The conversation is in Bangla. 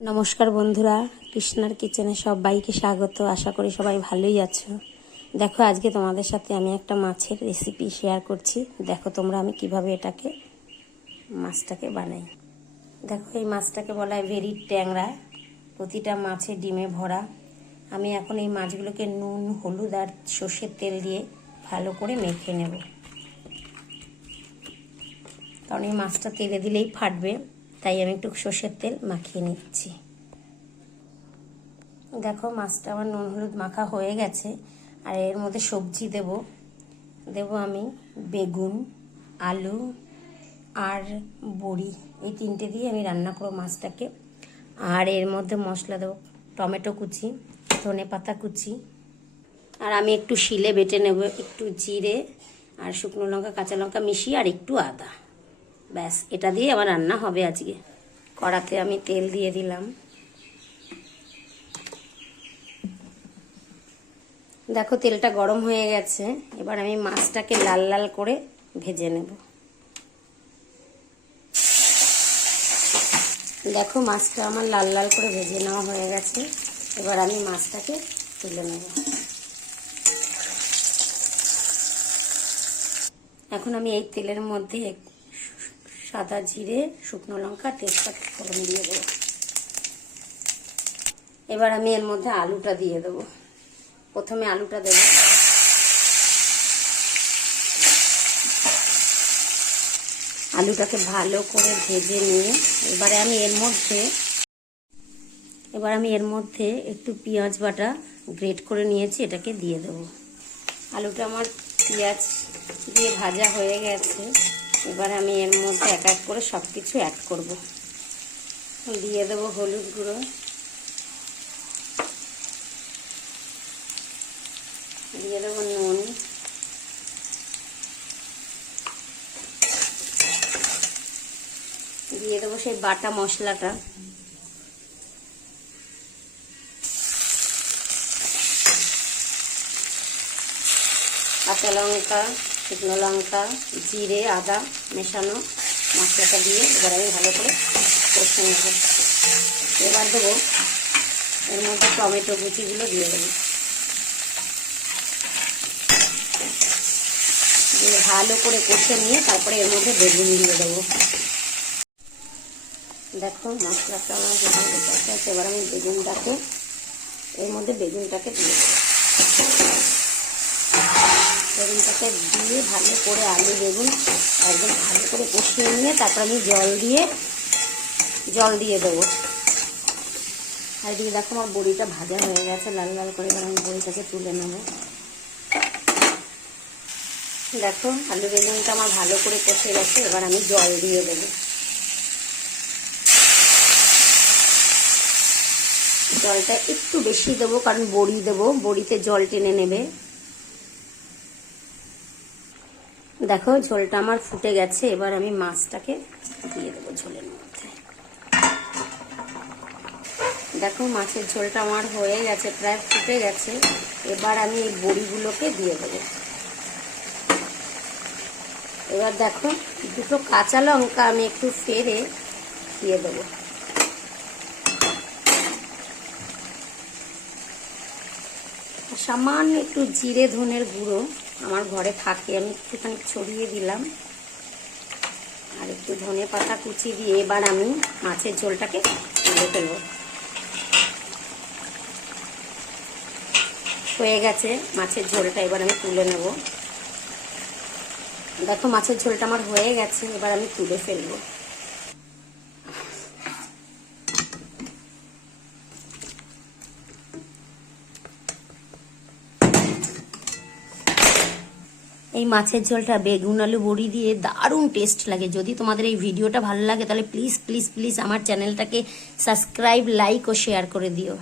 নমস্কার বন্ধুরা, কৃষ্ণার কিচেনে সবাইকে স্বাগত। আশা করি সবাই ভালোই আছো। দেখো, আজকে তোমাদের সাথে আমি একটা মাছের রেসিপি শেয়ার করছি। দেখো, তোমরা আমি কীভাবে এটাকে, মাছটাকে বানাই। দেখো, এই মাছটাকে বলা হয় ভেরি ট্যাংরা। প্রতিটা মাছে ডিমে ভরা। আমি এখন এই মাছগুলোকে নুন, হলুদ আর সর্ষের তেল দিয়ে ভালো করে মেখে নেব। কারণ এই মাছটা তেলে দিলেই ফাটবে। তাই আমি একটু সর্ষের তেল মাখিয়ে নিচ্ছি। দেখো, মাছটা আমার নুন হলুদ মাখা হয়ে গেছে। আর এর মধ্যে সবজি দেব। দেব আমি বেগুন, আলু আর বড়ি। এই তিনটে দিয়ে আমি রান্না করব মাছটাকে। আর এর মধ্যে মশলা দেবো টমেটো কুচি, ধনে পাতা কুচি। আর আমি একটু শিলে বেটে নেব, একটু জিরে আর শুকনো লঙ্কা, কাঁচা লঙ্কা মিশিয়ে আর একটু আদা। ব্যাস, এটা দিয়ে আমার রান্না হবে আজকে। কড়াতে আমি তেল দিয়ে দিলাম। দেখো, তেলটা গরম হয়ে গেছে। এবার আমি মাছটাকে লাল লাল করে ভেজে নেব। দেখো, মাছটা আমার লাল লাল করে ভেজে নেওয়া হয়ে গেছে। এবার আমি মাছটাকে তুলে নেব। এখন আমি এই তেলের মধ্যে সাদা জিরে, শুকনো লঙ্কা, তেজপাতা ফোড়ন দিয়ে দেবো। এবার আমি এর মধ্যে আলুটা দিয়ে দেবো। প্রথমে আলুটা দেবো। আলুটাকে ভালো করে ভেজে নিয়ে এবারে আমি এর মধ্যে, এবার আমি এর মধ্যে একটু পেঁয়াজ বাটা গ্রেট করে নিয়েছি, এটাকে দিয়ে দেবো। আলুটা আমার পেঁয়াজ দিয়ে ভাজা হয়ে গেছে। এবার আমি এর মধ্যে এক এক করে সব কিছু অ্যাড করব। দিয়ে দেবো হলুদ গুঁড়ো। দিয়ে দেবো নুন। দিয়ে দেবো সেই বাটা মশলাটা। কাঁচা লঙ্কা। শুকনো লঙ্কা, জিরে, আদা মেশানো মশলাটা দিয়ে এবার আমি ভালো করে কষে নেব। এবার দেবো এর মধ্যে টমেটো কুচিগুলো দিয়ে দেবো। দিয়ে ভালো করে কষে নিয়ে তারপরে এর মধ্যে বেগুন দিয়ে দেবো। দেখো মশলাটা আমার আছে এবার আমি বেগুনটাকে, এর মধ্যে বেগুনটাকে দিয়ে দেবো। বেগুনটাকে দিয়ে ভালো করে আলু, বেগুন একদম ভালো করে কষিয়ে নিয়ে তারপর আমি জল দিয়ে জল দিয়ে দেবো। আর দিয়ে দেখো আমার বড়িটা ভাজা হয়ে গেছে, লাল লাল করে এবার আমি বড়িটাকে তুলে নেব। দেখো আলু, বেগুনটা আমার ভালো করে কষে গেছে, এবার আমি জল দিয়ে দেবো। জলটা একটু বেশি দেবো, কারণ বড়ি দেবো, বড়িতে জল টেনে নেবে। দেখো, ঝোলটা আমার ফুটে গেছে। এবার আমি মাছটাকে দিয়ে দেবো ঝোলের মধ্যে। দেখো, মাছের ঝোলটা আমার হয়ে গেছে, প্রায় ফুটে গেছে। এবার আমি এই বড়িগুলোকে দিয়ে দেবো। এবার দেখো, দুটো কাঁচা লঙ্কা আমি একটু ফেরে দিয়ে দেবো। সামান্য একটু জিরে, ধনের গুঁড়ো। আমার ঘরে থাকে, আমি একটুখানি ছড়িয়ে দিলাম। আর একটু ধনে পাতা কুচি দিয়ে এবার আমি মাছের ঝোলটাকে তুলে ফেলব। হয়ে গেছে, মাছের ঝোলটা এবার আমি তুলে নেব। দেখো, মাছের ঝোলটা আমার হয়ে গেছে, এবার আমি তুলে ফেলব। এই মাছের ঝোলটা, বেগুন, আলু, বড়ি দিয়ে দারুণ টেস্ট লাগে। যদি তোমাদের এই ভিডিওটা ভালো লাগে, তাহলে প্লিজ প্লিজ প্লিজ আমার চ্যানেলটাকে সাবস্ক্রাইব লাইক ও শেয়ার করে দিও।